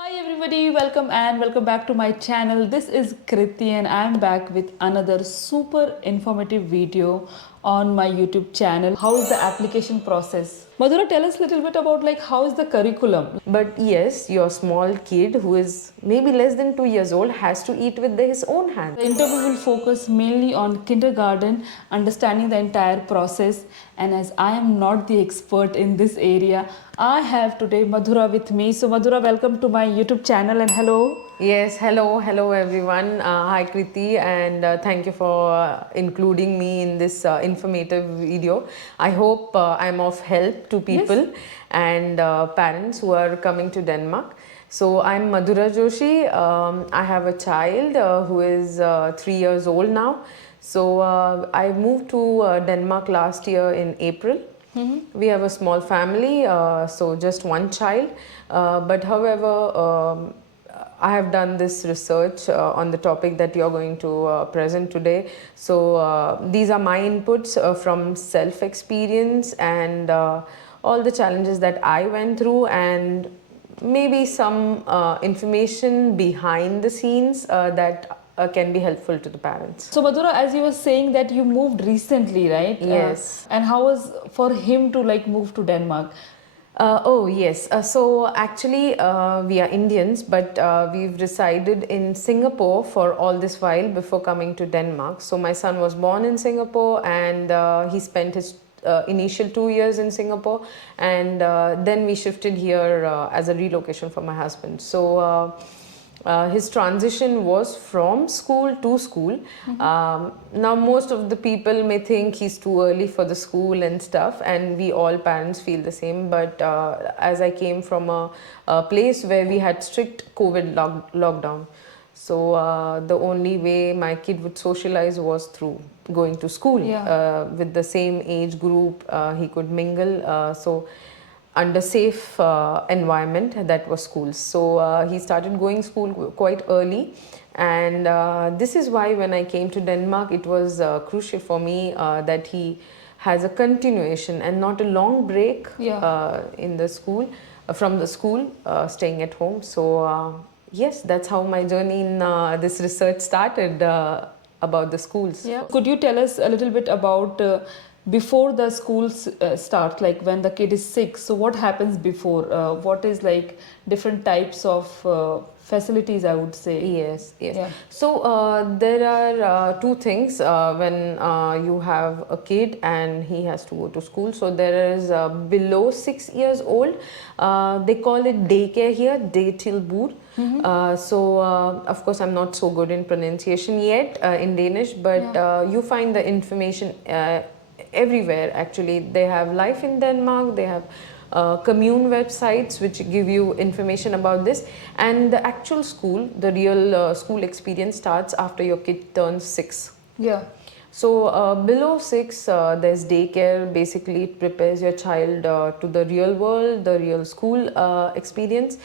Hi everybody, welcome back to my channel. This is Kriti and I'm back with another super informative video on my YouTube channel. How is the application process? Madhura, tell us a little bit about how is the curriculum? But yes, your small kid who is maybe less than 2 years old has to eat with his own hand. The interview will focus mainly on kindergarten, understanding the entire process. And as I am not the expert in this area, I have today Madhura with me. So Madhura, welcome to my YouTube channel and hello. Yes, hello everyone. Hi Kriti, and thank you for including me in this informative video. I hope I'm of help to people and parents who are coming to Denmark. So I'm Madhura Joshi. I have a child who is 3 years old now. So I moved to Denmark last year in April. We have a small family, so just one child. But however, I have done this research on the topic that you're going to present today. So these are my inputs from self-experience and all the challenges that I went through, and maybe some information behind the scenes that can be helpful to the parents. So Madhura, as you were saying that you moved recently, right? Yes. And how was for him to move to Denmark? Oh yes, so actually we are Indians, but we've resided in Singapore for all this while before coming to Denmark. So my son was born in Singapore, and he spent his initial 2 years in Singapore, and then we shifted here as a relocation for my husband. So his transition was from school to school. Now most of the people may think he's too early for the school and stuff, and we all parents feel the same. But as I came from a place where we had strict COVID lockdown, so the only way my kid would socialize was through going to school. With the same age group, he could mingle. So under safe environment, that was schools. So he started going school quite early, and this is why when I came to Denmark, it was crucial for me that he has a continuation and not a long break in the school, from the school, staying at home. So yes, that's how my journey in this research started about the schools. Could you tell us a little bit about before the schools start, like when the kid is sick? So what happens before? What is different types of facilities, I would say? Yes. So there are two things when you have a kid and he has to go to school. So there is below 6 years old, they call it daycare here, Daytilbud. So of course I'm not so good in pronunciation yet in Danish, but you find the information everywhere. Actually, they have Life in Denmark, they have commune websites which give you information about this, and the actual school, the real school experience starts after your kid turns 6. So below 6, there's daycare. Basically it prepares your child to the real world, the real school experience.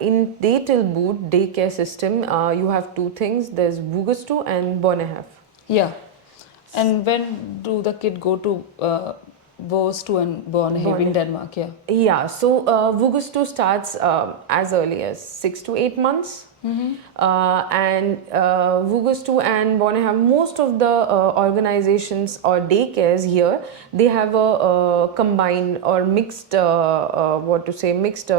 In Daytilbud daycare system, you have two things. There's vuggestue and børnehave. And when do the kid go to vuggestue and børnehave in Denmark? So vuggestue starts as early as 6 to 8 months. And vuggestue and børnehave, most of the organizations or daycares here, they have a combined or mixed mixed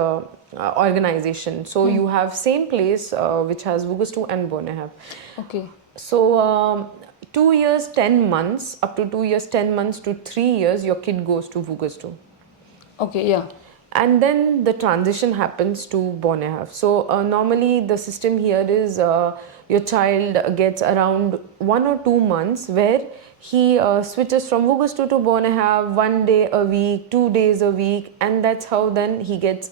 organization. So you have same place which has vuggestue and børnehave. So 2 years 10 months, up to 2 years 10 months to 3 years, your kid goes to vuggestue. And then the transition happens to børnehave. So normally the system here is your child gets around 1 or 2 months where he switches from vuggestue to børnehave 1 day a week, 2 days a week, and that's how then he gets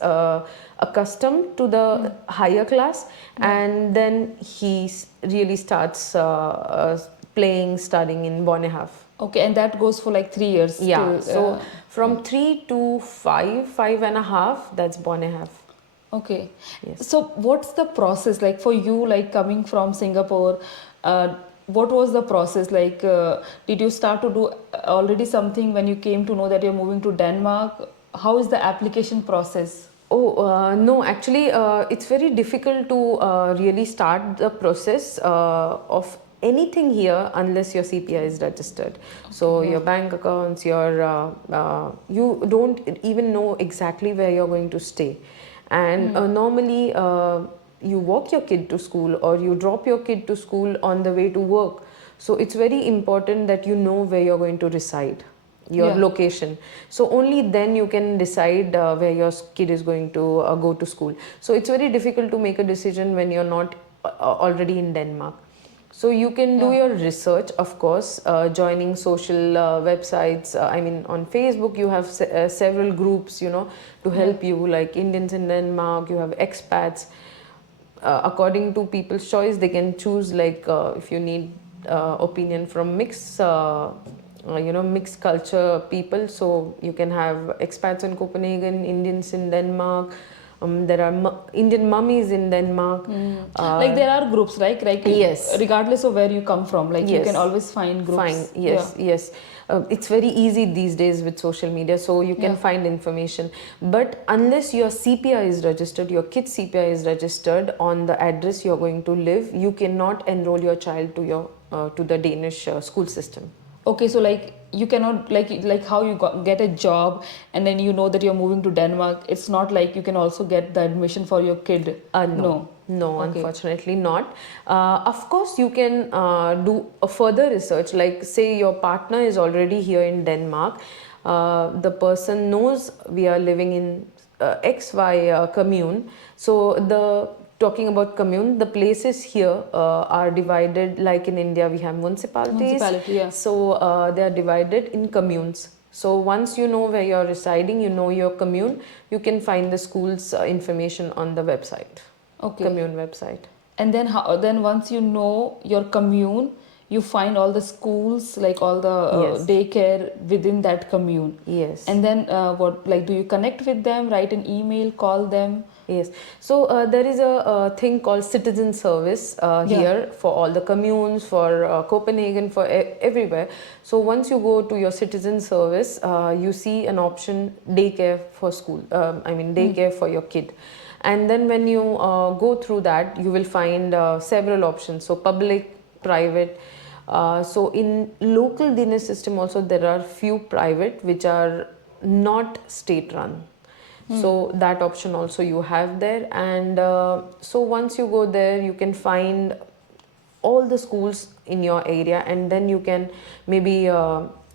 accustomed to the higher class, and then he really starts playing, studying in børnehave. And that goes for 3 years. So from 3 to 5.5, that's børnehave. So what's the process for you, coming from Singapore? What was the process did you start to do already something when you came to know that you're moving to Denmark? How is the application process? No, actually, it's very difficult to really start the process of anything here unless your CPI is registered. So yeah. your bank accounts, you don't even know exactly where you're going to stay. And normally, you walk your kid to school or you drop your kid to school on the way to work. So it's very important that you know where you're going to reside, your Yeah. location. So only then you can decide where your kid is going to go to school. So it's very difficult to make a decision when you're not already in Denmark. So you can do Yeah. your research, of course, joining social websites. I mean, on Facebook, you have several groups, to help you, like Indians in Denmark, you have expats. According to people's choice, they can choose, like, if you need opinion from mixed culture people. So you can have expats in Copenhagen, Indians in Denmark. There are Indian mummies in Denmark. Like there are groups, right? Like Yes. regardless of where you come from, like you can Yes. always find groups. Fine. Yes. Yes. It's very easy these days with social media, so you can Yeah. find information. But unless your CPI is registered, your kid's CPI is registered on the address you're going to live, you cannot enroll your child to the Danish school system. Okay, so like you cannot like how you get a job and then you know that you're moving to Denmark. It's not like you can also get the admission for your kid. No. No, Okay. unfortunately not. Of course, you can do a further research. Like, say your partner is already here in Denmark. The person knows we are living in XY commune. So talking about commune, the places here are divided. Like in India, we have municipalities. Municipality, yeah. So they are divided in communes. So once you know where you're residing, you know your commune, you can find the school's information on the website. Okay. Commune website. And then then once you know your commune, you find all the schools, like all the Yes. daycare within that commune. Yes. And then what, like, do you connect with them, write an email, call them? Yes. So there is a thing called citizen service here for all the communes, for Copenhagen, for everywhere. So once you go to your citizen service, you see an option daycare for school. Daycare for your kid. And then when you go through that, you will find several options. So public, private. So in local Danish system also, there are few private which are not state run. So that option also you have there. And so once you go there, you can find all the schools in your area, and then you can maybe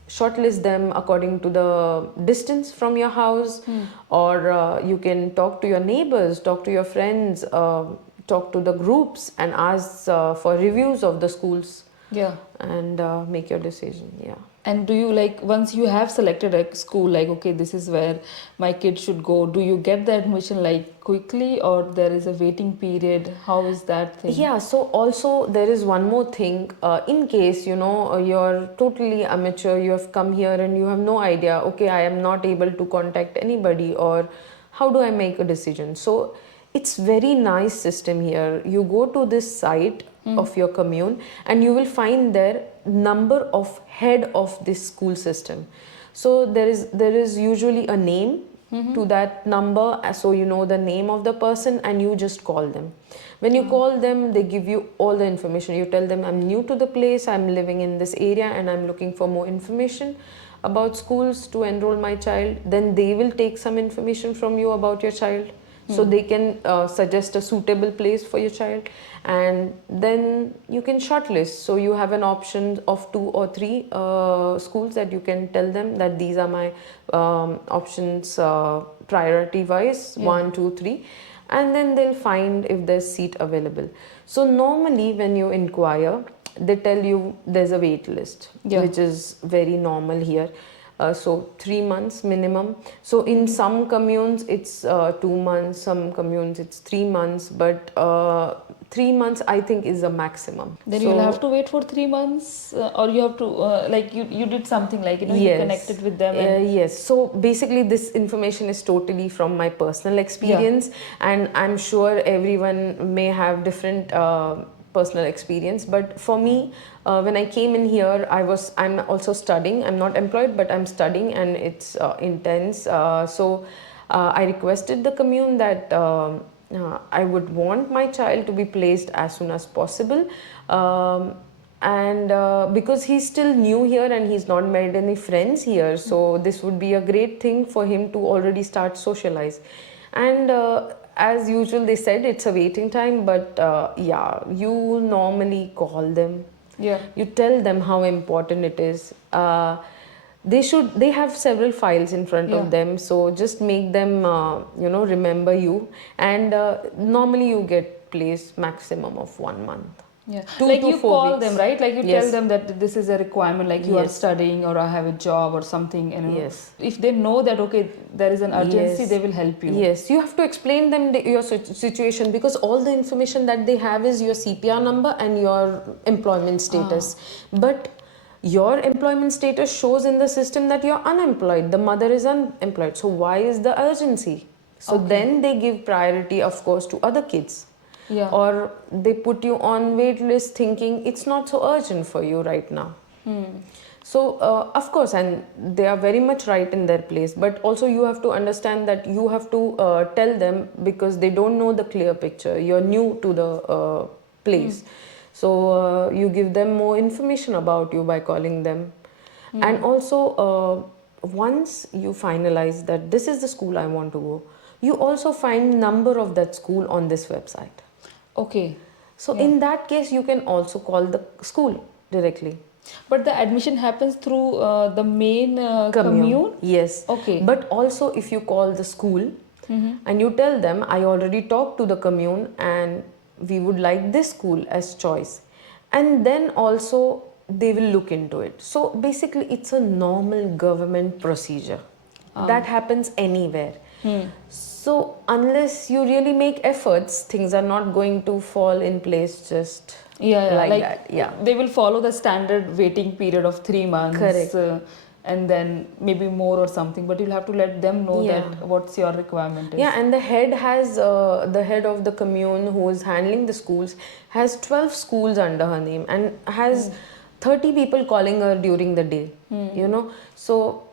shortlist them according to the distance from your house. Or you can talk to your neighbors, talk to your friends, talk to the groups and ask for reviews of the schools. Yeah. And make your decision. Yeah. And do you, like, once you have selected a school, like, okay, this is where my kid should go, do you get the admission like quickly, or there is a waiting period? How is that thing? Yeah, so also there is one more thing. In case, you're totally amateur, you have come here and you have no idea, okay, I am not able to contact anybody, or how do I make a decision? So it's very nice system here. You go to this site of your commune and you will find there number of head of this school system. So there is usually a name to that number, so you know the name of the person and you just call them. When you call them, they give you all the information. You tell them, I'm new to the place, I'm living in this area and I'm looking for more information about schools to enroll my child. Then they will take some information from you about your child. So they can suggest a suitable place for your child, and then you can shortlist. So you have an option of 2 or 3 schools that you can tell them that these are my options, priority wise, 1, 2, 3, and then they'll find if there's seat available. So normally when you inquire, they tell you there's a wait list, which is very normal here. So 3 months minimum. So in some communes it's 2 months, some communes it's 3 months, but 3 months I think is a maximum. Then So you'll have to wait for 3 months, or you have to like you did something like, you connected with them. And yes. So basically this information is totally from my personal experience, and I'm sure everyone may have different personal experience. But for me, when I came in here, I'm also studying. I'm not employed, but I'm studying, and it's intense. So I requested the commune that I would want my child to be placed as soon as possible. And because he's still new here and he's not made any friends here, so this would be a great thing for him to already start socialize. And as usual, they said it's a waiting time, but yeah, you normally call them. Yeah. You tell them how important it is. They have several files in front Yeah. of them, so just make them remember you. And normally you get placed maximum of 1 month. Yeah, 2 like to you 4 call weeks. them, right? Like you Yes. tell them that this is a requirement, like you are Yes. studying or I have a job or something, you know. Yes. If they know that, okay, there is an urgency, Yes. they will help you. Yes, you have to explain them your situation, because all the information that they have is your CPR number and your employment status. But your employment status shows in the system that you're unemployed. The mother is unemployed. So why is the urgency? So then they give priority, of course, to other kids. Yeah. Or they put you on wait list thinking it's not so urgent for you right now. So of course, and they are very much right in their place, but also you have to understand that you have to tell them, because they don't know the clear picture. You're new to the place. So you give them more information about you by calling them. And also once you finalize that this is the school I want to go, you also find number of that school on this website. Okay. So in that case, you can also call the school directly. But the admission happens through the main commune? Yes. Okay. But also if you call the school and you tell them, I already talked to the commune and we would like this school as choice. And then also they will look into it. So basically it's a normal government procedure. That happens anywhere. So unless you really make efforts, things are not going to fall in place just like that. Yeah. They will follow the standard waiting period of 3 months. Correct. And then maybe more or something, but you'll have to let them know that what's your requirement is. Yeah, and the head has the head of the commune who is handling the schools has 12 schools under her name and has 30 people calling her during the day. So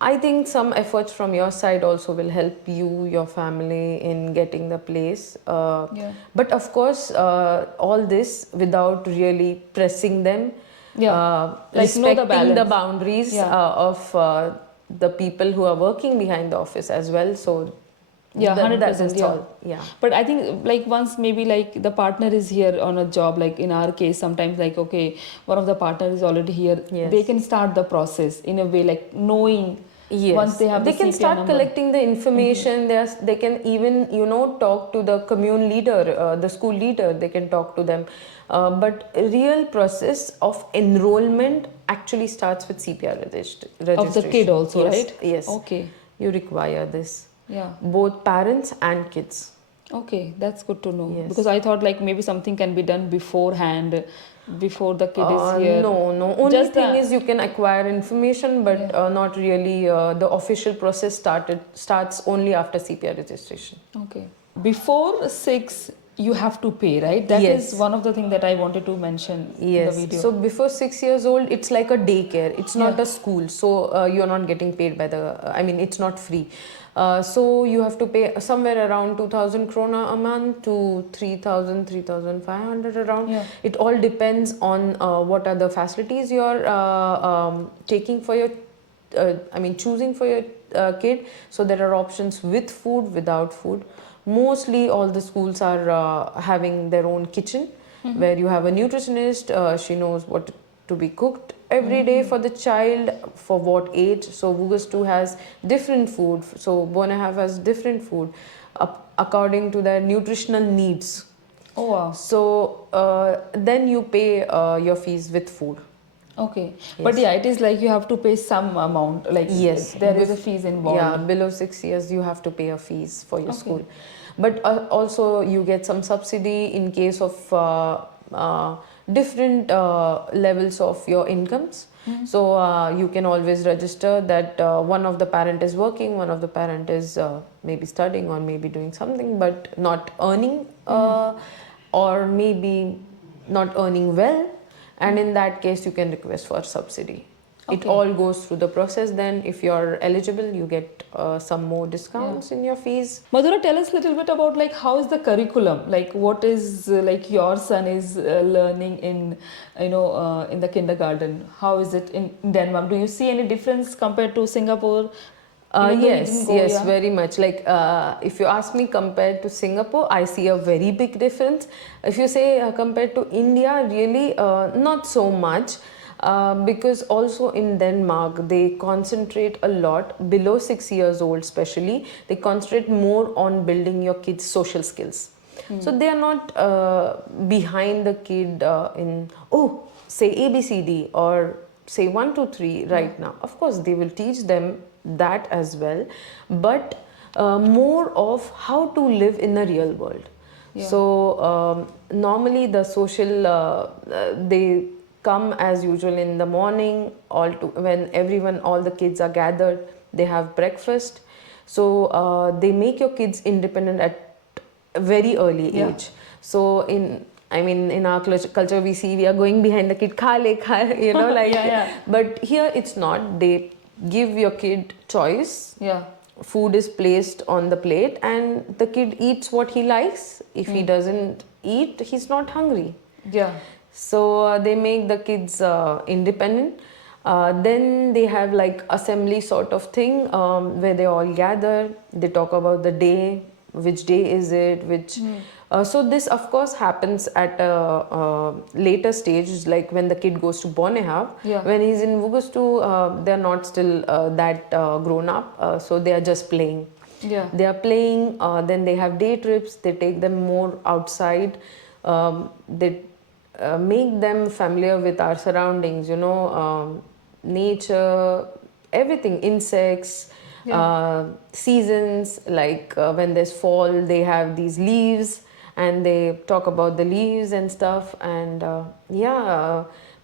I think some efforts from your side also will help you, your family in getting the place. But of course, all this without really pressing them. Like know the Respecting the balance. boundaries of the people who are working behind the office as well. So 100%. that's all. Yeah. But I think like once maybe like the partner is here on a job, like in our case, sometimes like, okay, one of the partner is already here. Yes. They can start the process in a way, like knowing once they have they the can CPR start number. collecting the information. They can even talk to the commune leader, the school leader. They can talk to them, but real process of enrollment actually starts with CPR registration Of the kid also, yes, right? Yes. Okay. You require this. Yeah. Both parents and kids. Okay, that's good to know. Yes. Because I thought like maybe something can be done beforehand, before the kid is here. No. Only Just thing is you can acquire information, but not really. The official process starts only after CPR registration. Okay. Before 6, you have to pay, right? That Yes. is one of the things that I wanted to mention in the video. So before 6 years old, it's like a daycare. It's not a school. So you're not getting paid by it's not free. So you have to pay somewhere around 2,000 krona a month to 3,000, 3,500 around. Yeah. It all depends on what are the facilities you're taking for your, choosing for your kid. So there are options with food, without food. Mostly all the schools are having their own kitchen where you have a nutritionist. She knows what to be cooked every day for the child, for what age. So Vugas 2 has different food. So Bonahav has different food according to their nutritional needs. Oh wow. So then you pay your fees with food. Okay. But yeah, it is like you have to pay some amount. Like there is a fees involved. Yeah, below 6 years you have to pay a fees for your school. But also you get some subsidy in case of different levels of your incomes. So you can always register that one of the parent is working, one of the parent is maybe studying or maybe doing something but not earning or maybe not earning well, and in that case you can request for subsidy. It Okay. all goes through the process. Then if you're eligible, you get some more discounts in your fees. Madhura, tell us a little bit about like how is the curriculum? Like what is like your son is learning in in the kindergarten? How is it in Denmark? Do you see any difference compared to Singapore? Even though you didn't Yes, go, yes, yeah. very much. Like if you ask me compared to Singapore, I see a very big difference. If you say compared to India, really not so much. Because also in Denmark, they concentrate a lot below 6 years old, especially. They concentrate more on building your kids' social skills. So they are not behind the kid in, oh, say ABCD or say 1 2 3 right now. Of course, they will teach them that as well, but more of how to live in the real world. Yeah. So normally the social they come as usual in the morning, when everyone, all the kids are gathered, they have breakfast. So they make your kids independent at a very early Yeah. age. So in our culture, we see we are going behind the kid, kha le, like. Yeah, yeah. But here it's not. They give your kid choice. Yeah. Food is placed on the plate, and the kid eats what he likes. If he doesn't eat, he's not hungry. Yeah. So they make the kids independent. Then they have like assembly sort of thing, where they all gather. They talk about the day, which day is it, which. So this of course happens at a later stage, like when the kid goes to Bonnehav. Yeah. When he's in Vugustu, they're not still that grown up, so they are just playing. Yeah. They are playing, then they have day trips, they take them more outside, they make them familiar with our surroundings, nature, everything, insects, seasons, like when there's fall, they have these leaves and they talk about the leaves and stuff, and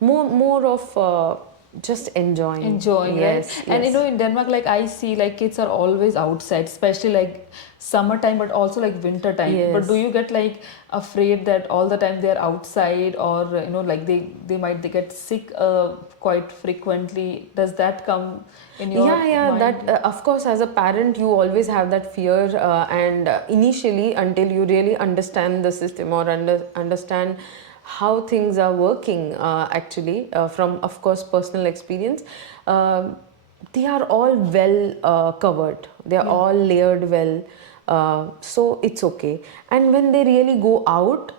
more of just enjoying. Yes, right? And yes. in Denmark, like I see like kids are always outside, especially like summertime, but also like winter time. But do Yes. you get like afraid that all the time they're outside, or like they get sick quite frequently? Does that come in your Yeah, mind? that of course, as a parent, you always have that fear, and initially, until you really understand the system or understand how things are working, actually, from of course personal experience, they are all well covered. They are all layered well, so it's okay. And when they really go out,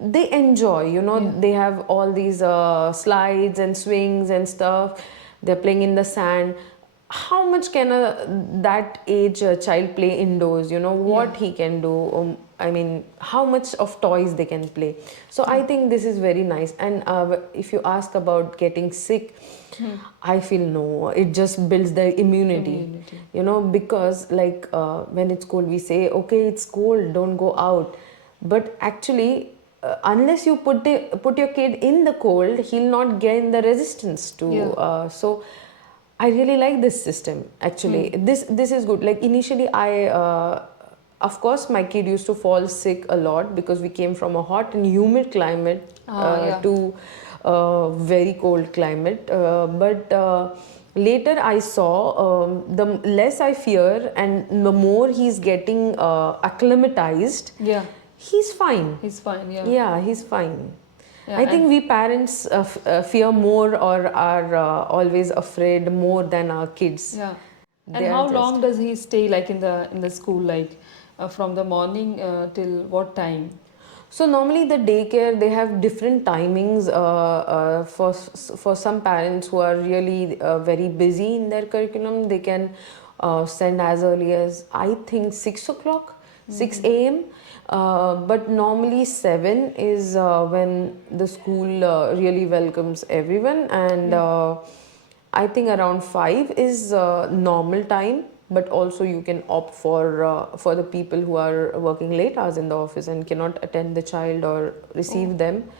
they enjoy. They have all these slides and swings and stuff. They're playing in the sand. How much can that age child play indoors? What he can do. How much of toys they can play. So I think this is very nice. And if you ask about getting sick, I feel no, it just builds the immunity. Because like when it's cold, we say, okay, it's cold, don't go out. But actually, unless you put your kid in the cold, he'll not gain the resistance to. So I really like this system, actually. This is good. Like initially, of course, my kid used to fall sick a lot because we came from a hot and humid climate to very cold climate. But later I saw, the less I fear and the more he's getting acclimatized, Yeah. he's fine. He's fine. Yeah. Yeah, he's fine. Yeah, I think we parents fear more or are always afraid more than our kids. Yeah. And They are how just. long does he stay like in the school, like from the morning till what time? So normally the daycare, they have different timings for some parents who are really very busy in their curriculum. They can send as early as, I think, 6 o'clock, 6 a.m. But normally 7 is when the school really welcomes everyone, and I think around 5 is normal time. But also you can opt for the people who are working late hours in the office and cannot attend the child or receive them.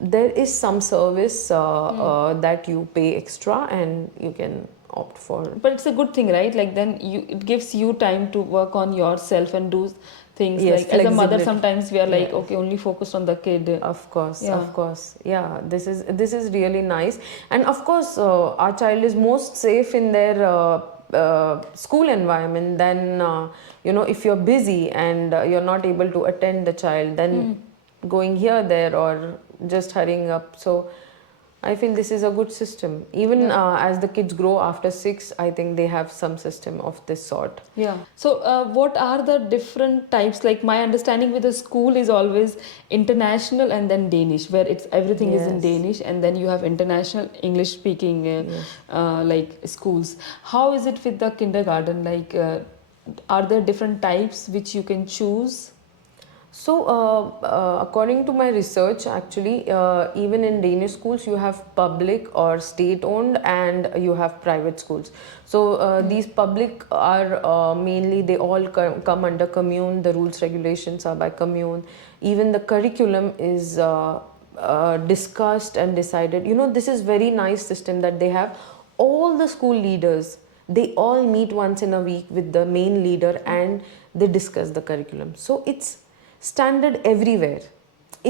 There is some service that you pay extra and you can opt for. But it's a good thing, right? Like then it gives you time to work on yourself and do things. Yes, Like as a mother, flexibility. sometimes we are like, Yeah. okay, only focused on the kid. Of course, Yeah. of course. Yeah, this is really nice. And of course, our child is most safe in their school environment than if you're busy and you're not able to attend the child, then going here, there, or just hurrying up. So I feel this is a good system. Even Yeah. as the kids grow after 6, I think they have some system of this sort. Yeah. So, what are the different types? Like my understanding with the school is always international and then Danish, where it's everything is in Yes. Danish, and then you have international English speaking Yes. like schools. How is it with the kindergarten? Like, are there different types which you can choose? So, according to my research, actually, even in Danish schools, you have public or state owned and you have private schools. So, these public are mainly, they all come under commune, the rules, regulations are by commune. Even the curriculum is discussed and decided. This is very nice system that they have. All the school leaders, they all meet once in a week with the main leader and they discuss the curriculum. So, it's standard everywhere.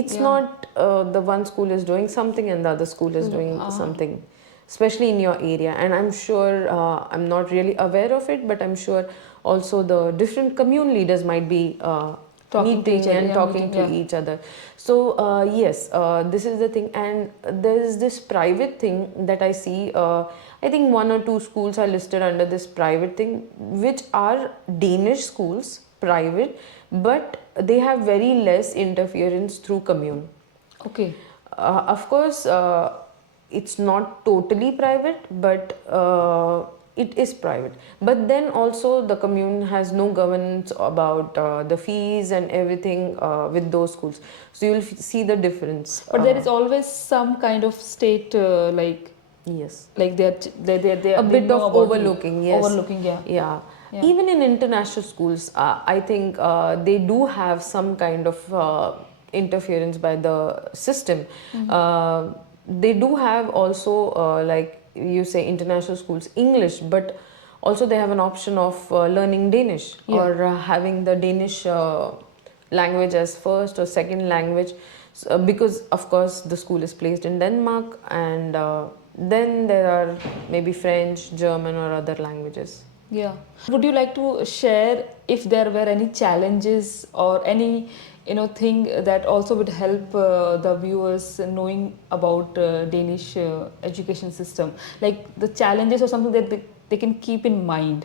It's Yeah. not the one school is doing something and the other school is doing something, especially in your area. And I'm sure, I'm not really aware of it, but I'm sure also the different commune leaders might be Talking to each meeting other, and yeah, talking meeting, to yeah. each other. So yes, this is the thing. And there is this private thing that I see. I think 1 or 2 schools are listed under this private thing, which are Danish schools, private, but they have very less interference through commune. Okay. Of course, it's not totally private, but it is private. But then also the commune has no governance about the fees and everything with those schools. So you'll see the difference. But there is always some kind of state Yes. like they A they bit know of about overlooking, yes. overlooking, yeah. Yeah. Yeah. Even in international schools, I think they do have some kind of interference by the system. They do have also, like you say, international schools, English, but also they have an option of learning Danish, Yeah. or having the Danish language as first or second language. So, because of course the school is placed in Denmark, and then there are maybe French, German, or other languages. Yeah. Would you like to share if there were any challenges or any thing that also would help the viewers knowing about Danish education system, like the challenges or something that they can keep in mind?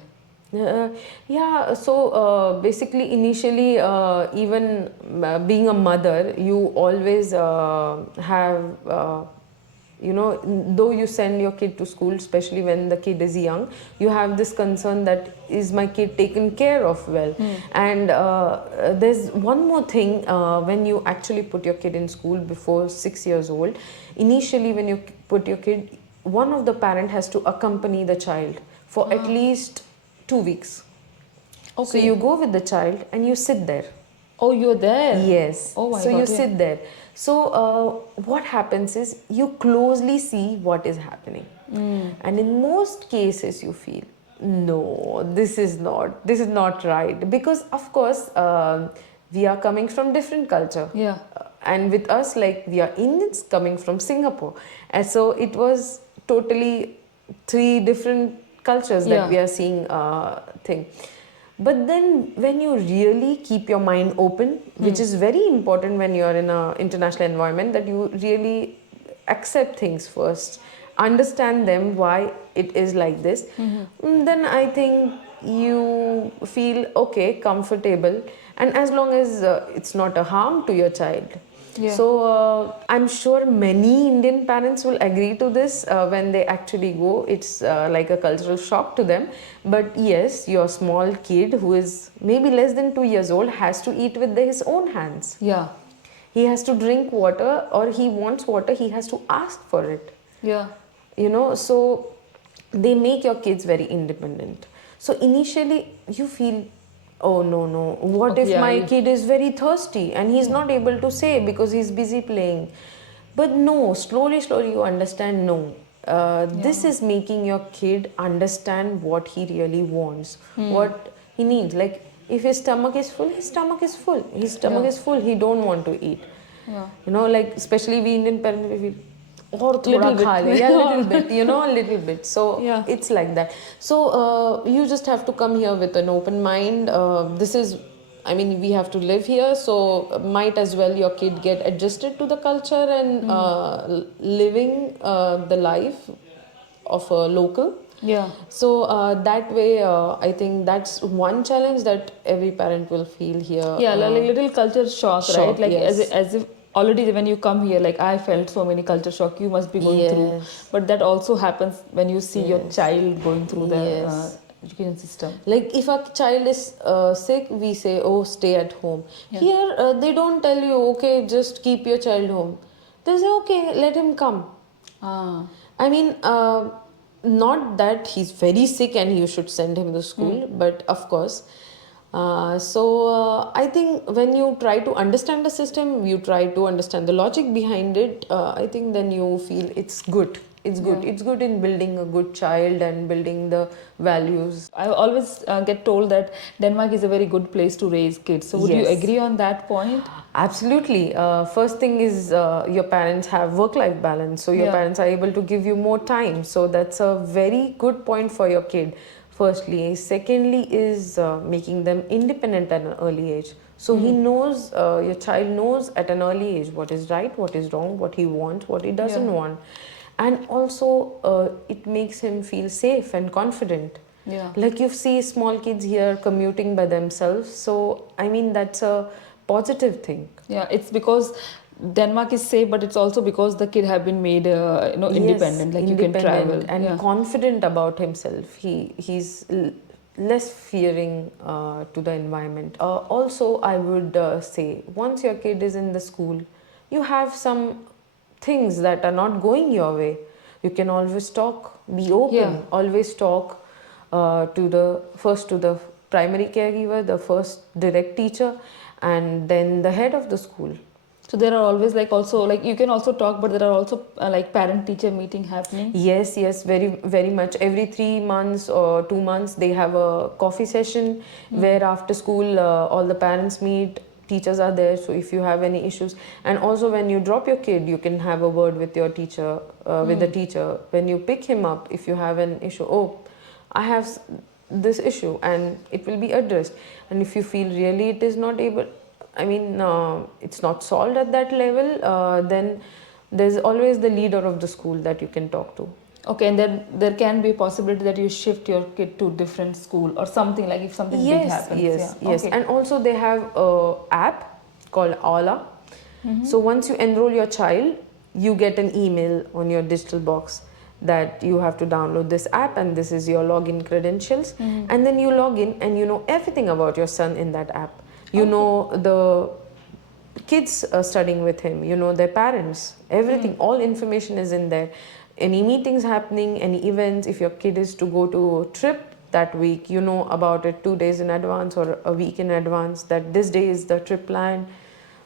Yeah, so basically, initially, even being a mother, you always have, though you send your kid to school, especially when the kid is young, you have this concern that is my kid taken care of well? And there's one more thing, when you actually put your kid in school before 6 years old, initially, when you put your kid, one of the parent has to accompany the child for at least 2 weeks. Okay. So you go with the child and you sit there. Oh, you're there. Yes. Oh my So God, you yeah. sit there. So what happens is you closely see what is happening. And in most cases you feel, no, this is not right. Because of course, we are coming from different culture. Yeah. And with us, like, we are Indians coming from Singapore. And so it was totally 3 different cultures that Yeah. we are seeing thing. But then when you really keep your mind open, which is very important when you are in an international environment, that you really accept things first, understand them, why it is like this, then I think you feel okay, comfortable, and as long as it's not a harm to your child. Yeah. So I'm sure many Indian parents will agree to this when they actually go. It's like a cultural shock to them. But yes, your small kid who is maybe less than 2 years old has to eat with his own hands. Yeah. He has to drink water, or he wants water, he has to ask for it. Yeah. So they make your kids very independent. So initially you feel, oh no, what if Yeah, my you- kid is very thirsty and he's not able to say because he's busy playing? But no, slowly you understand, no, this is making your kid understand what he really wants, what he needs. Like, If his stomach is full, his stomach is full. His stomach Yeah. is full. He don't want to eat. Yeah. Like especially we Indian parents, we feel, और थोड़ा Little bit. खा ले, yeah, little bit, a little bit. So Yeah. it's like that. So you just have to come here with an open mind. This is, I mean, we have to live here, so might as well your kid get adjusted to the culture and living the life of a local. Yeah. So that way, I think that's one challenge that every parent will feel here. Yeah, like little culture shock, right? Shock, Like yes. as if already when you come here, like I felt so many culture shock you must be going through. Yes. But that also happens when you see your Yes. child going through the Yes. education system. Like if a child is sick, we say, oh, stay at home. Yeah. Here, they don't tell you, okay, just keep your child home. They say, okay, let him come. Ah. I mean, not that he's very sick and you should send him to school, but of course. So I think when you try to understand the system, you try to understand the logic behind it, I think then you feel it's good. It's good. Yeah. It's good in building a good child and building the values. I always get told that Denmark is a very good place to raise kids. So would you Yes. agree on that point? Absolutely. First thing is your parents have work-life balance, so your Yeah. parents are able to give you more time. So that's a very good point for your kid. Firstly, secondly is making them independent at an early age. So he knows, your child knows at an early age what is right, what is wrong, what he wants, what he doesn't Yeah. want, and also it makes him feel safe and confident. Yeah. Like you see small kids here commuting by themselves. So I mean that's a positive thing. Yeah, it's because Denmark is safe, but it's also because the kid have been made, Yes, independent. Like you can travel and Yeah. confident about himself. He's less fearing to the environment. Also, I would say once your kid is in the school, you have some things that are not going your way. You can always talk, be open, Yeah. always talk to the primary caregiver, the first direct teacher, and then the head of the school. So there are always like also like you can also talk, but there are also like parent teacher meeting happening. Yes, very, very much. Every 3 months or 2 months, they have a coffee session where after school, all the parents meet. Teachers are there, so if you have any issues, and also when you drop your kid, you can have a word with your teacher, with the teacher. When you pick him up, if you have an issue, oh, I have this issue, and it will be addressed. And if you feel really it is not able, I mean, it's not solved at that level, then there's always the leader of the school that you can talk to. Okay, and then there can be a possibility that you shift your kid to different school or something, like if something big Yes, happens. yes, Yeah. yes. Okay. And also they have a app called Aula. So once you enroll your child, you get an email on your digital box that you have to download this app and this is your login credentials. And then you log in and you know everything about your son in that app. You know the kids studying with him, you know their parents, everything, all information is in there. Any meetings happening, any events, if your kid is to go to a trip that week, you know about it 2 days in advance or a week in advance, that this day is the trip plan.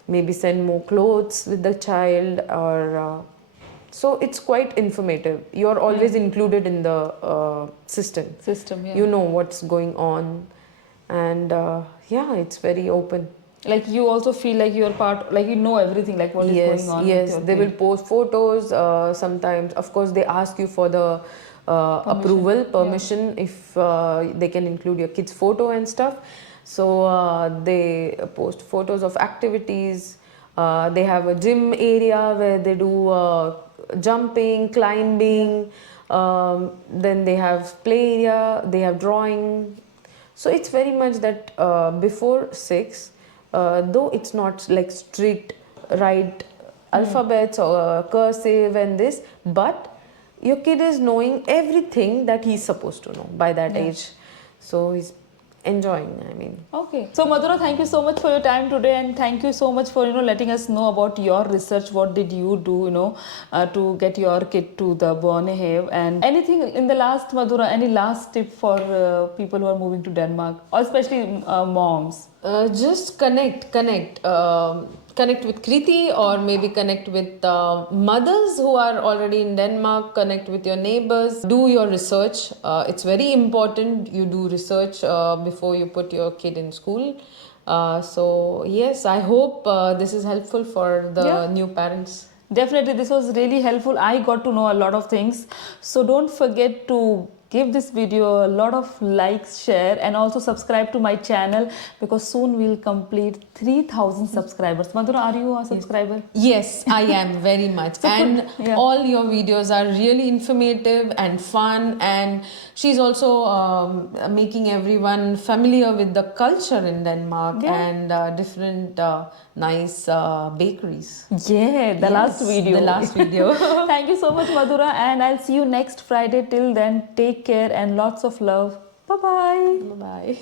Maybe send more clothes with the child, or so it's quite informative. You're always included in the system. Yeah. You know what's going on, and yeah, it's very open. Like you also feel like you're part, like you know everything, like what is going on. Yes, with your they kid. will post photos. Sometimes, of course, they ask you for the approval, permission, if they can include your kid's photo and stuff. So they post photos of activities. They have a gym area where they do jumping, climbing. Then they have play area. They have drawing. So it's very much that before 6, though it's not like strict right alphabets or cursive and this, but your kid is knowing everything that he's supposed to know by that age. So he's enjoying, I mean. Okay. So Madhura, thank you so much for your time today, and thank you so much for letting us know about your research. What did you do, to get your kid to the Borneo? And anything in the last, Madhura, any last tip for people who are moving to Denmark, or especially moms? Just connect with Kriti, or maybe connect with mothers who are already in Denmark. Connect with your neighbors. Do your research. It's very important you do research before you put your kid in school. So yes, I hope this is helpful for the Yeah. new parents. Definitely, this was really helpful. I got to know a lot of things. So don't forget to give this video a lot of likes, share, and also subscribe to my channel because soon we'll complete 3,000 subscribers. Madhura, are you a subscriber? Yes, I am very much. So And yeah. all your videos are really informative and fun. And she's also making everyone familiar with the culture in Denmark Yeah. and different nice bakeries. Yeah, the last Yes, video. the last video. Thank you so much, Madhura, and I'll see you next Friday. Till then, take care and lots of love. Bye bye. Bye.